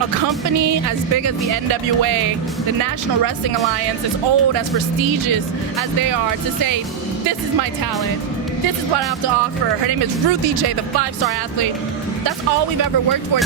A company as big as the NWA, the National Wrestling Alliance, as old, as prestigious as they are, to say, this is my talent, this is what I have to offer. Her name is Ruthie Jay, the 5-star athlete. That's all we've ever worked for.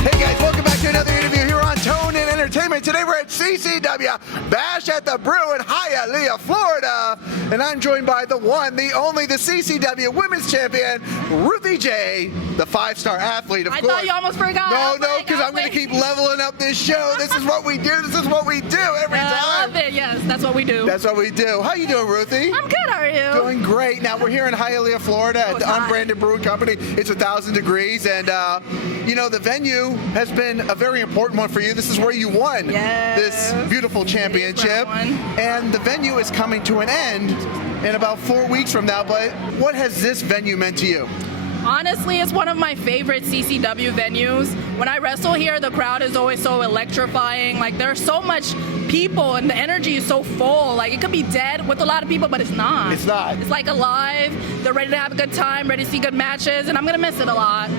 Hey guys, welcome back to another interview here on Tone and Entertainment. Today we're at CCW Bash at the Brew in Hialeah, Florida. And I'm joined by the one, the only, the CCW Women's Champion, Ruthie Jay, the 5-star athlete, of course. I thought you almost forgot. No, because I'm going to keep leveling up this show. This is what we do. This is what we do every time. I love it. Yes, that's what we do. That's what we do. How you doing, Ruthie? I'm good. How are you? Doing great. Now, we're here in Hialeah, Florida at the Unbranded Brewing Company. It's 1,000 degrees, and, you know, the venue has been a very important one for you. This is where you won this beautiful championship, and the venue is coming to an end in about 4 weeks from now. But what has this venue meant to you? Honestly, it's one of my favorite CCW venues. When I wrestle here, the crowd is always so electrifying. Like, there's so much people and the energy is so full. Like, it could be dead with a lot of people, but it's not. It's not. It's like alive. They're ready to have a good time, ready to see good matches, and I'm gonna miss it a lot.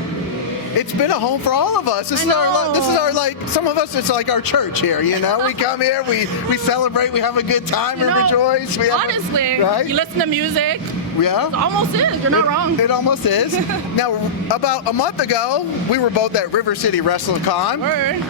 It's been a home for all of us. This is our like, some of us, it's like our church here, you know? We come here, we celebrate, we have a good time, we rejoice. Honestly, you listen to music. Yeah. It almost is. You're not wrong. It almost is. Now, about a month ago, we were both at River City Wrestling Con.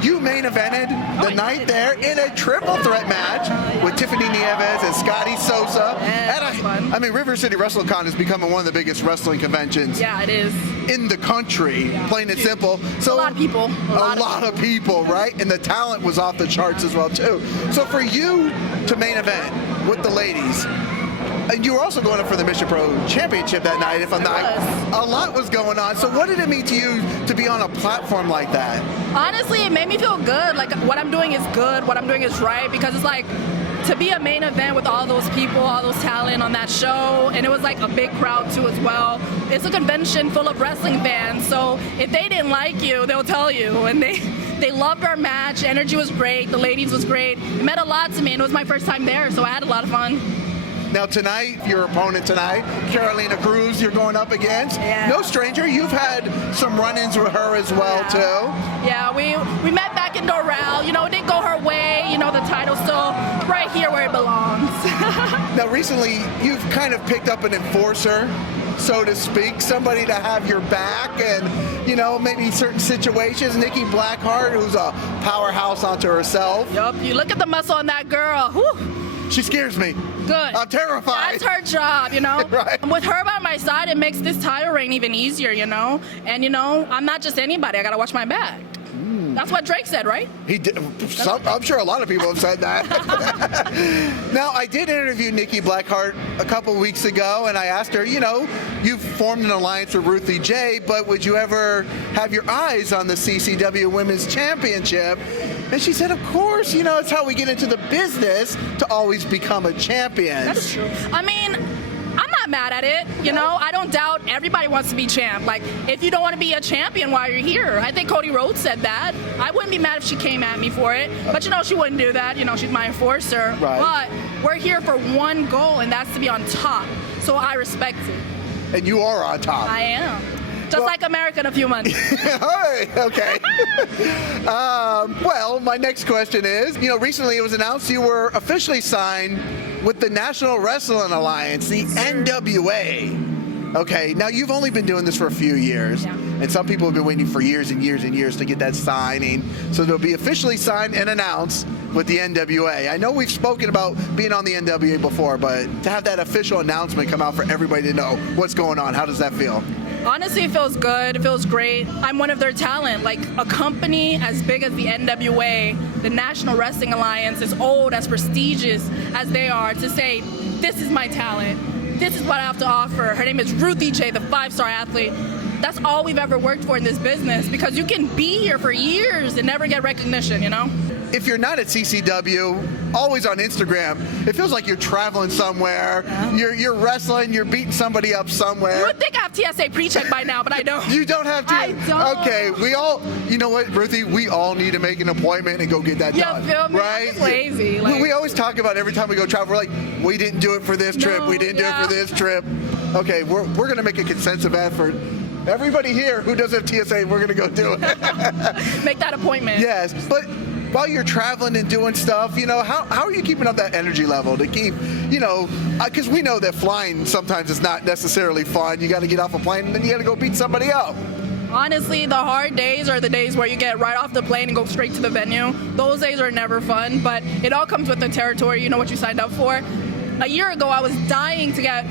You main evented the night there in a triple threat match with Tiffany Nieves and Scotty Sosa. That's fun. I mean, River City Wrestling Con is becoming one of the biggest wrestling conventions. Yeah, it is. In the country, plain and simple. So a lot of people. A lot of people, right? And the talent was off the charts as well, too. So for you to main event with the ladies, and you were also going up for the Mission Pro Championship that night, if I'm not. A lot was going on. So what did it mean to you to be on a platform like that? Honestly, it made me feel good. Like, what I'm doing is good. What I'm doing is right. Because it's like, to be a main event with all those people, all those talent on that show, and it was like a big crowd too as well. It's a convention full of wrestling fans. So if they didn't like you, they'll tell you. And they loved our match. Energy was great. The ladies was great. It meant a lot to me, and it was my first time there, so I had a lot of fun. Now tonight, your opponent tonight, Carolina Cruz, you're going up against. Yeah. No stranger, you've had some run-ins with her as well, too. Yeah, we met back in Doral. You know, it didn't go her way. You know, the title's still right here where it belongs. Now recently, you've kind of picked up an enforcer, so to speak, somebody to have your back and, you know, maybe certain situations. Nikki Blackheart, who's a powerhouse unto herself. Yup, you look at the muscle on that girl. Whew. She scares me. Good. I'm terrified. That's her job, you know? Right. With her by my side, it makes this title reign even easier, you know? And, you know, I'm not just anybody. I got to watch my back. That's what Drake said, right? He did. I'm sure a lot of people have said that. Now, I did interview Nikki Blackheart a couple weeks ago, and I asked her, you know, you've formed an alliance with Ruthie Jay, but would you ever have your eyes on the CCW Women's Championship? And she said, of course, you know, it's how we get into the business to always become a champion. That's true. I mean, I'm not mad at it, you know? I don't doubt everybody wants to be champ. Like, if you don't want to be a champion while you're here, I think Cody Rhodes said that. I wouldn't be mad if she came at me for it, but you know, she wouldn't do that. You know, she's my enforcer. Right. But we're here for one goal, and that's to be on top. So I respect it. And you are on top. I am. Just like America in a few months. Okay. Well, my next question is, you know, recently it was announced you were officially signed with the National Wrestling Alliance, the NWA. Okay, now you've only been doing this for a few years, and some people have been waiting for years and years and years to get that signing. So they'll be officially signed and announced with the NWA. I know we've spoken about being on the NWA before, but to have that official announcement come out for everybody to know what's going on, how does that feel? Honestly, it feels good. It feels great. I'm one of their talent. Like, a company as big as the NWA, the National Wrestling Alliance, as old, as prestigious as they are, to say, this is my talent, this is what I have to offer. Her name is Ruthie Jay, the 5-star athlete. That's all we've ever worked for in this business, because you can be here for years and never get recognition, you know? If you're not at CCW, always on Instagram, it feels like you're traveling somewhere, you're wrestling, you're beating somebody up somewhere. You would think I have TSA pre-check by now, but I don't. You don't have to? I don't. Okay, we all, you know what, Ruthie, we all need to make an appointment and go get that done. Feel me? Right? I'm just lazy. Like, we always talk about every time we go travel, we're like, we didn't do it for this trip, we didn't do it for this trip. Okay, we're going to make a consensus effort. Everybody here who doesn't have TSA, we're going to go do it. Make that appointment. Yes, but while you're traveling and doing stuff, you know, how are you keeping up that energy level to keep, you know, because we know that flying sometimes is not necessarily fun. You got to get off a plane and then you got to go beat somebody up. Honestly, the hard days are the days where you get right off the plane and go straight to the venue. Those days are never fun, but it all comes with the territory. You know what you signed up for. A year ago, I was dying to get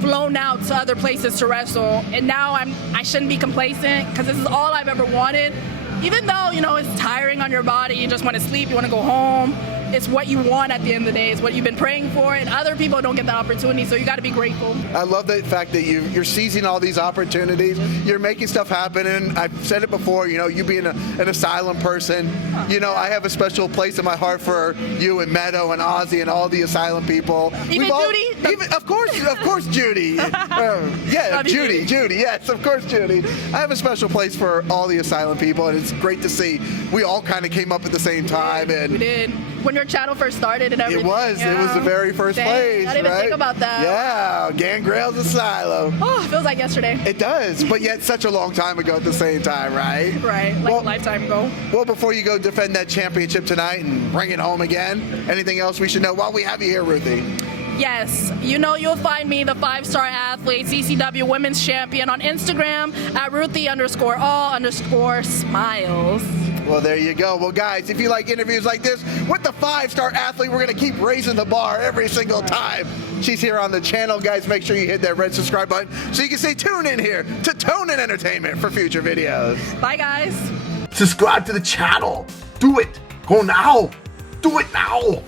flown out to other places to wrestle, and now I shouldn't be complacent because this is all I've ever wanted. Even though, you know, it's tiring on your body, you just want to sleep, you want to go home. It's what you want at the end of the day. It's what you've been praying for, and other people don't get that opportunity, so you got to be grateful. I love the fact that you're seizing all these opportunities. You're making stuff happen, and I've said it before, you know, you being an asylum person, you know, I have a special place in my heart for you and Meto and Ozzy and all the asylum people. Even Judy? Of course, Judy. Yeah, Judy, yes, of course, Judy. I have a special place for all the asylum people, and it's great to see we all kind of came up at the same time. And we did. When your channel first started and everything. It was the very first place. I didn't even think about that. Yeah, Gangrel's Asylum. Oh, it feels like yesterday. It does, but yet such a long time ago at the same time, right? Right, like a lifetime ago. Well, before you go defend that championship tonight and bring it home again, anything else we should know while we have you here, Ruthie? Yes, you know you'll find me, the 5-star athlete, CCW Women's Champion, on Instagram at Ruthie_all_smiles. Well, there you go. Well, guys, if you like interviews like this with the 5-star athlete, we're going to keep raising the bar every single time she's here on the channel. Guys, make sure you hit that red subscribe button so you can stay tuned in here to Tone and Entertainment for future videos. Bye, guys. Subscribe to the channel. Do it. Go now. Do it now.